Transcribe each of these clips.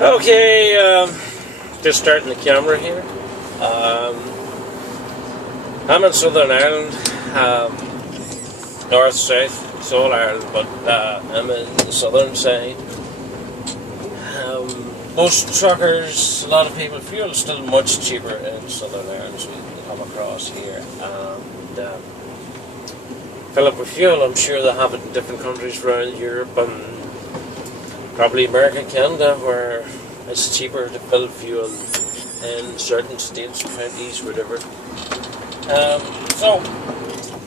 Okay, just starting the camera here. I'm in Southern Ireland, north, south, it's all Ireland, but I'm in the southern side. Most truckers, a lot of people, fuel is still much cheaper in Southern Ireland, so you can come across here and fill up with fuel. I'm sure they have it in different countries around Europe and probably America, Canada, where it's cheaper to fill fuel in certain states, counties, whatever. So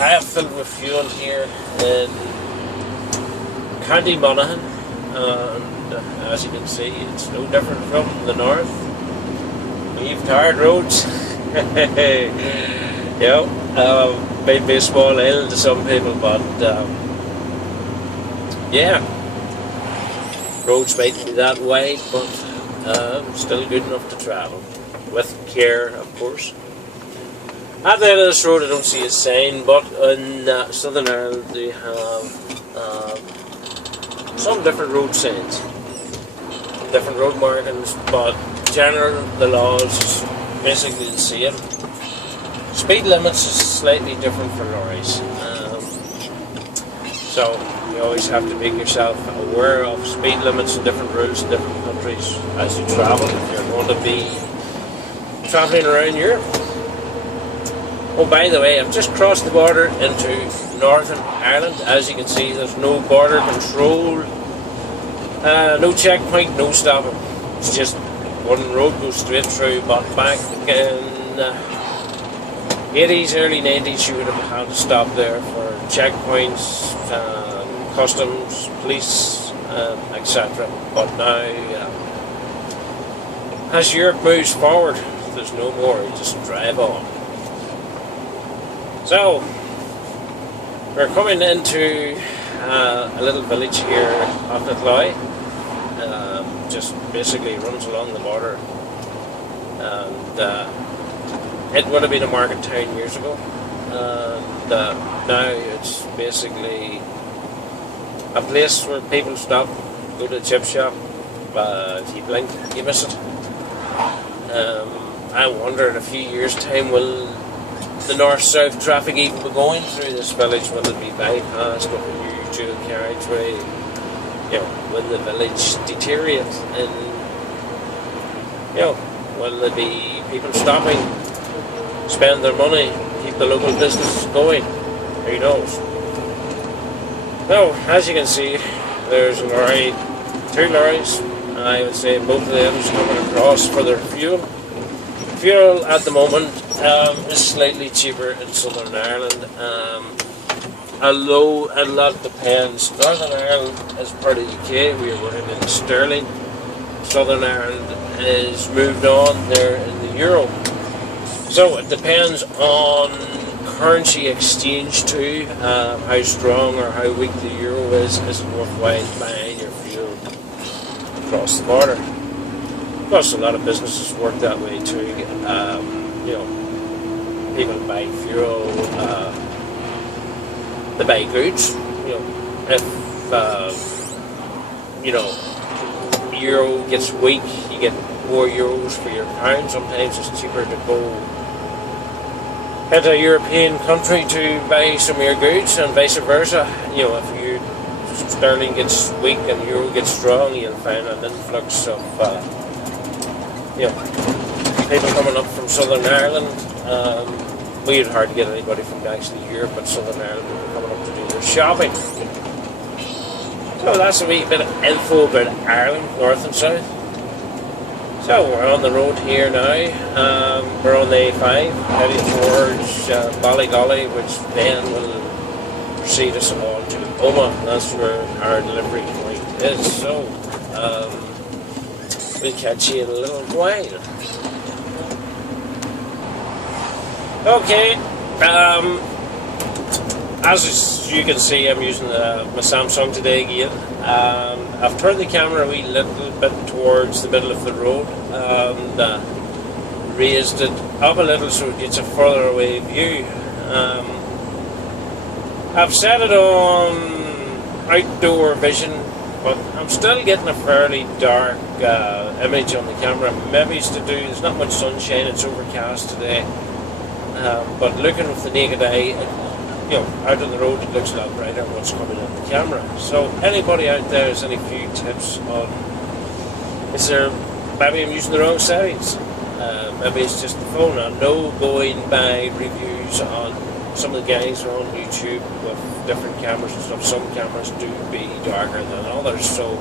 I have filled with fuel here in County Monaghan, and as you can see, it's no different from the north. We've tarred roads. Might be a small hill to some people, but yeah, roads might be that wide, but still good enough to travel with care, of course. At the end of this road I don't see a sign, but in Southern Ireland they have some different road signs, different road markings, but generally the laws is basically the same. Speed limits is slightly different for lorries, so you always have to make yourself aware of speed limits and different rules in different countries as you travel, if you're going to be travelling around Europe. Oh, by the way, I've just crossed the border into Northern Ireland. As you can see, there's no border control, no checkpoint, no stopping. It's just one road goes straight through, but back in 80s, early 90s, you would have had to stop there for checkpoints, customs, police, etc. But now, as Europe moves forward, there's no more, you just drive on. So, we're coming into a little village here, Aughnacloy. Just basically runs along the border, and it would have been a market town years ago, and now it's basically a place where people stop, go to the chip shop. If you blink, you miss it. I wonder in a few years' time, will the north-south traffic even be going through this village? Will it be bypassed with a new dual carriageway? Will the village deteriorate? And will there be people stopping, spend their money, keep the local business going? Who knows? Now, as you can see, there's a lorry, two lorries. I would say both of them is coming across for their fuel. Fuel at the moment is slightly cheaper in Southern Ireland, although a lot depends. Northern Ireland is part of the UK, we are working in sterling. Southern Ireland is moved on there in the euro. So it depends on currency exchange too, how strong or how weak the euro is it worthwhile buying your fuel across the border. Plus, a lot of businesses work that way too. People buy fuel, they buy goods. If euro gets weak, you get more euros for your pound. Sometimes it's cheaper to go into a European country to buy some of your goods, and vice versa. If sterling gets weak and euro gets strong, you'll find an influx of people coming up from Southern Ireland. We'd hard to get anybody from actually Europe, but Southern Ireland will be coming up to do their shopping. So that's a wee bit of info about Ireland, north and south. So we're on the road here now. We're on the A5, heading towards Ballygolly, which then will proceed us on to Omagh. That's where our delivery point is. So we'll catch you in a little while. Okay, as you can see, I'm using my Samsung today again. I've turned the camera a wee little bit towards the middle of the road and raised it up a little so it gets a further away view. I've set it on outdoor vision but I'm still getting a fairly dark image on the camera. Maybe it's to do, there's not much sunshine, it's overcast today, but looking with the naked eye, out on the road, it looks a lot brighter than what's coming on the camera. So anybody out there has any few tips on, is there, maybe I'm using the wrong settings, maybe it's just the phone. I know going by reviews on some of the guys are on YouTube with different cameras and stuff, some cameras do be darker than others. So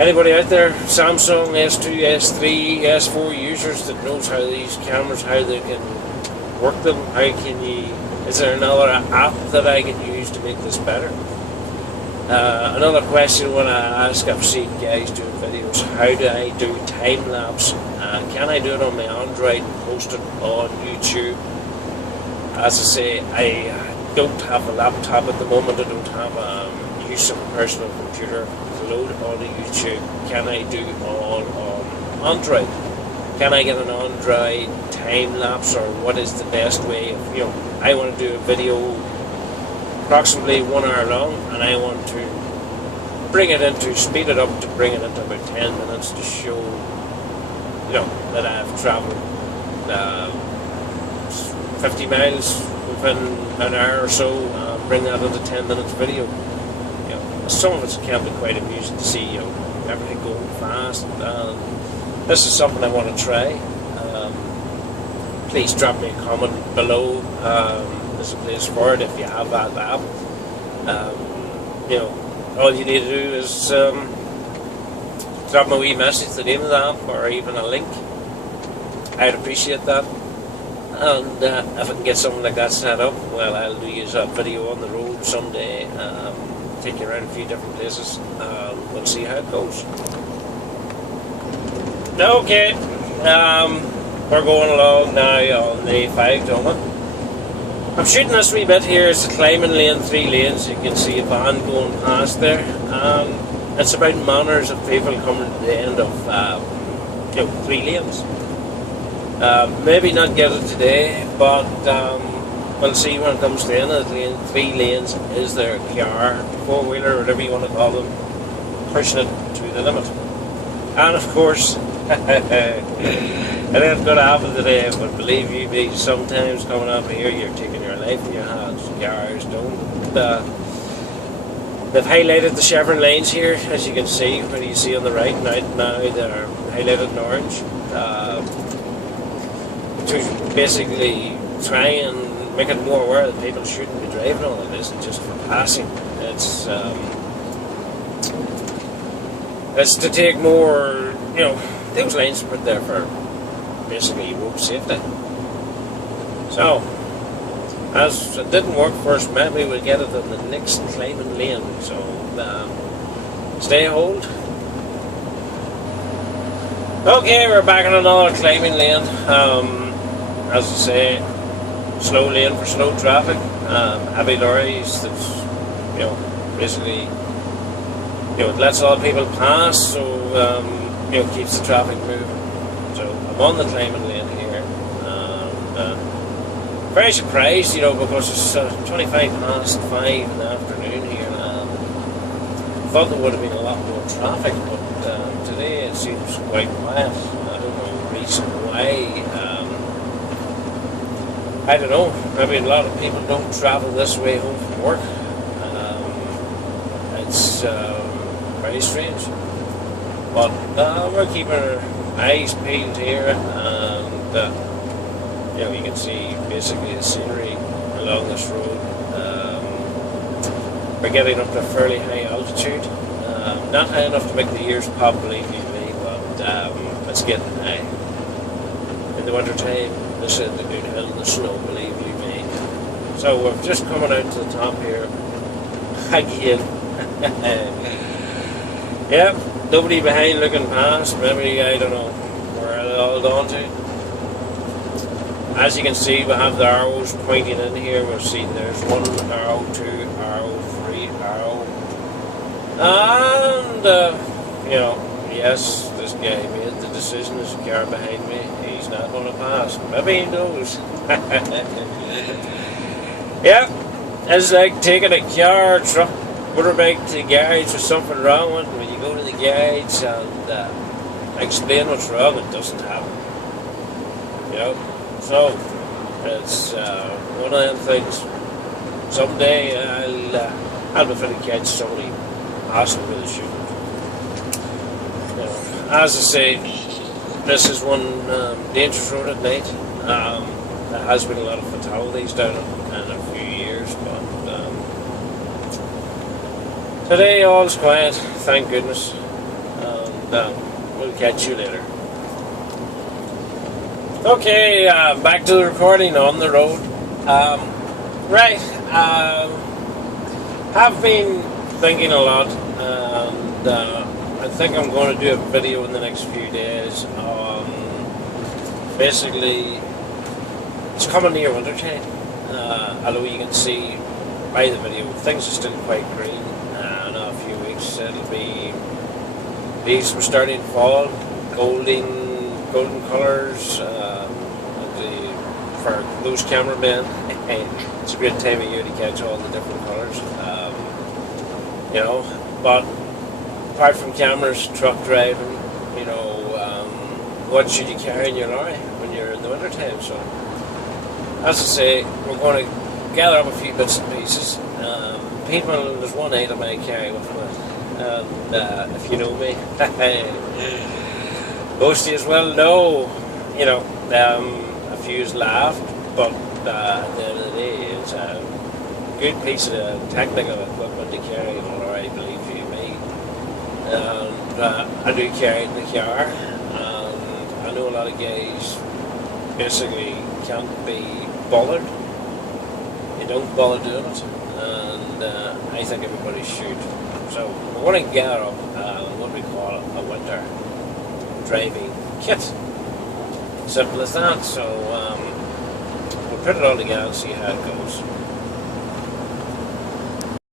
anybody out there, Samsung S2, S3, S4 users that knows how these cameras, how they can work them, how can you, is there another app that I can use to make this better? Another question when I ask, I've seen guys doing videos, how do I do time lapse? Can I do it on my Android and post it on YouTube? As I say, I don't have a laptop at the moment, I don't have use of a personal computer to load onto YouTube. Can I do it all on Android? Can I get an Android time lapse, or what is the best way of, I want to do a video approximately 1 hour long, and I want to bring it into, speed it up to bring it into about 10 minutes to show, that I've travelled 50 miles within an hour or so, bring that into 10 minutes video. Some of it can be quite amusing to see, everything going fast. This is something I want to try. Please drop me a comment below. There's a place for it if you have that app. All you need to do is drop me a wee message, the name of the app, or even a link. I'd appreciate that. And if I can get something like that set up, well, I'll do use a video on the road someday, take you around a few different places, we'll see how it goes. Okay, we're going along now on the 5 Doma. I'm shooting this wee bit here. It's a climbing lane, 3 lanes. You can see a van going past there. It's about manners of people coming to the end of 3 lanes. Maybe not get it today, but we'll see when it comes to the end of the lane. 3 lanes, is there a car, 4-wheeler, whatever you want to call them, pushing it to the limit. And of course, it ain't going to happen today, but believe you me, sometimes coming up here, you're taking your life in your hands. Cars don't. They've highlighted the chevron lanes here, as you can see. What do you see on the right? Now they're highlighted in orange. To basically try and make it more aware that people shouldn't be driving on it. It isn't just for passing. It's to take more, those lanes are put there for basically road safety. So, as it didn't work first, maybe we'll get it in the next climbing lane. So, stay hold. Okay, we're back in another climbing lane. As I say, slow lane for slow traffic. Heavy lorries that's, basically, it lets a lot of people pass, so, keeps the traffic moving. So, I'm on the climbing lane here. Very surprised, because it's 25 past 5 in the afternoon here. Thought there would have been a lot more traffic, but today it seems quite quiet. I don't know the reason why. I don't know, maybe a lot of people don't travel this way home from work. It's very strange. But we're keeping our eyes peeled here, and you can see basically the scenery along this road. We're getting up to a fairly high altitude. Not high enough to make the ears pop, believe you me, but it's getting high. In the winter time, this is the good hill in the snow, believe you me. So we're just coming out to the top here again. Yep, nobody behind looking past. Maybe, I don't know where they're all gone to. As you can see, we have the arrows pointing in here. We've seen there's 1 arrow, 2 arrow, 3 arrow. And, yes, this guy made the decision. There's a car behind me. He's not going to pass. Maybe he knows. Yeah, it's like taking a car, truck, motorbike to the garage, there's something wrong with it. When you go to the garage and explain what's wrong, it doesn't happen. You know? So, it's one of them things. Someday I'll be trying to catch somebody asking me to shoot. You know, as I say, this is one dangerous road at night. There has been a lot of fatalities down it in a few years, but today all's quiet, thank goodness. And we'll catch you later. Okay, back to the recording on the road. Right, have been thinking a lot, and I think I'm going to do a video in the next few days on basically, it's coming near winter time. Although you can see by the video, things are still quite green. In a few weeks it'll be, leaves will starting to fall, golden colours. For those cameramen, it's a great time of year to catch all the different colours. You know, but apart from cameras, truck driving, you know, what should you carry in your lorry when you're in the winter time? So, as I say, we're going to gather up a few bits and pieces. People, there's one item I carry with me, and if you know me, most of you as well know, you know, a few's laughed, but at the end of the day, it's a good piece of technical equipment to carry in a lorry, believe you me. And I do carry it in the car, and I know a lot of guys basically can't be bothered. You don't bother doing it, and I think everybody should. So we're going to gather up what we call a winter driving kit. Simple as that. So we'll put it all together and see how it goes.